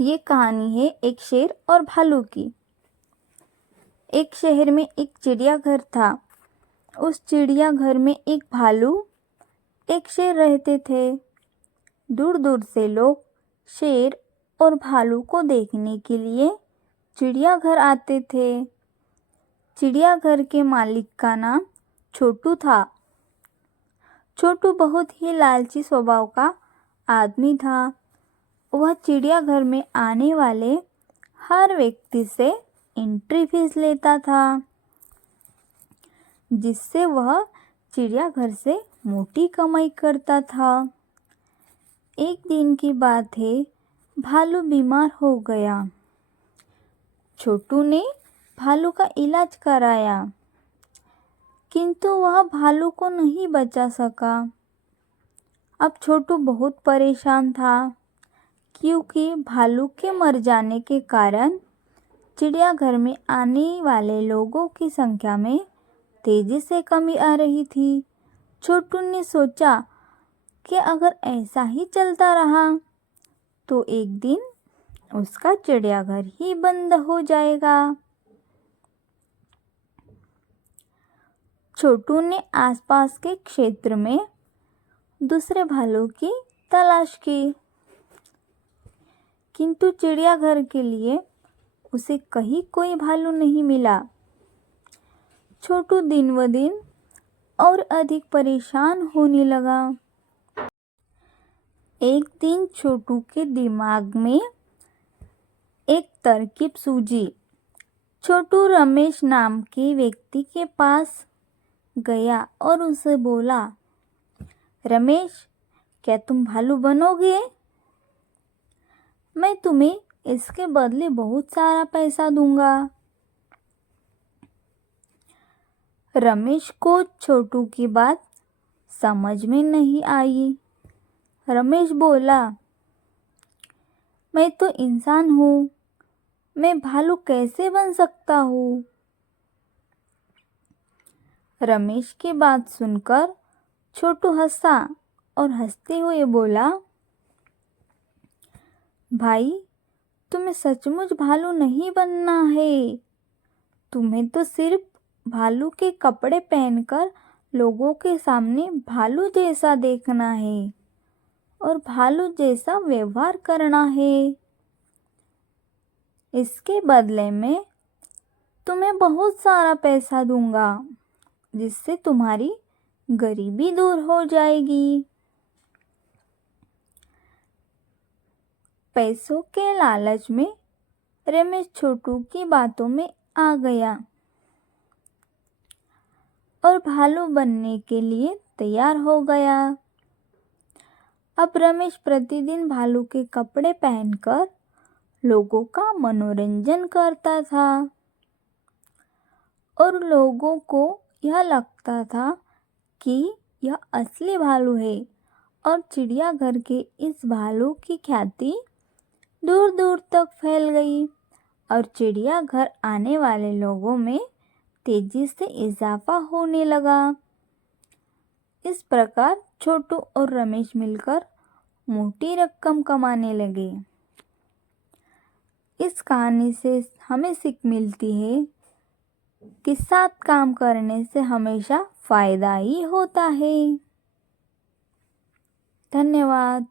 ये कहानी है एक शेर और भालू की। एक शहर में एक चिड़ियाघर था। उस चिड़ियाघर में एक भालू, एक शेर रहते थे। दूर दूर से लोग शेर और भालू को देखने के लिए चिड़ियाघर आते थे। चिड़ियाघर के मालिक का नाम छोटू था। छोटू बहुत ही लालची स्वभाव का आदमी था। वह चिड़ियाघर में आने वाले हर व्यक्ति से एंट्री फीस लेता था, जिससे वह चिड़ियाघर से मोटी कमाई करता था। एक दिन की बात है, भालू बीमार हो गया। छोटू ने भालू का इलाज कराया, किंतु वह भालू को नहीं बचा सका। अब छोटू बहुत परेशान था, क्योंकि भालू के मर जाने के कारण चिड़ियाघर में आने वाले लोगों की संख्या में तेजी से कमी आ रही थी। छोटू ने सोचा कि अगर ऐसा ही चलता रहा तो एक दिन उसका चिड़ियाघर ही बंद हो जाएगा। छोटू ने आसपास के क्षेत्र में दूसरे भालू की तलाश की, किंतु चिड़ियाघर के लिए उसे कहीं कोई भालू नहीं मिला। छोटू दिन व दिन और अधिक परेशान होने लगा। एक दिन छोटू के दिमाग में एक तरकीब सूझी। छोटू रमेश नाम के व्यक्ति के पास गया और उसे बोला, रमेश, क्या तुम भालू बनोगे? मैं तुम्हें इसके बदले बहुत सारा पैसा दूंगा। रमेश को छोटू की बात समझ में नहीं आई। रमेश बोला, मैं तो इंसान हूँ, मैं भालू कैसे बन सकता हूँ? रमेश की बात सुनकर छोटू हंसा और हंसते हुए बोला, भाई, तुम्हें सचमुच भालू नहीं बनना है। तुम्हें तो सिर्फ भालू के कपड़े पहनकर लोगों के सामने भालू जैसा देखना है और भालू जैसा व्यवहार करना है। इसके बदले में तुम्हें बहुत सारा पैसा दूंगा, जिससे तुम्हारी गरीबी दूर हो जाएगी। पैसों के लालच में रमेश छोटू की बातों में आ गया और भालू बनने के लिए तैयार हो गया। अब रमेश प्रतिदिन भालू के कपड़े पहनकर लोगों का मनोरंजन करता था और लोगों को यह लगता था कि यह असली भालू है और चिड़ियाघर के इस भालू की ख्याति दूर दूर तक फैल गई और चिड़ियाघर आने वाले लोगों में तेजी से इजाफा होने लगा। इस प्रकार छोटू और रमेश मिलकर मोटी रकम कमाने लगे। इस कहानी से हमें सीख मिलती है कि साथ काम करने से हमेशा फायदा ही होता है। धन्यवाद।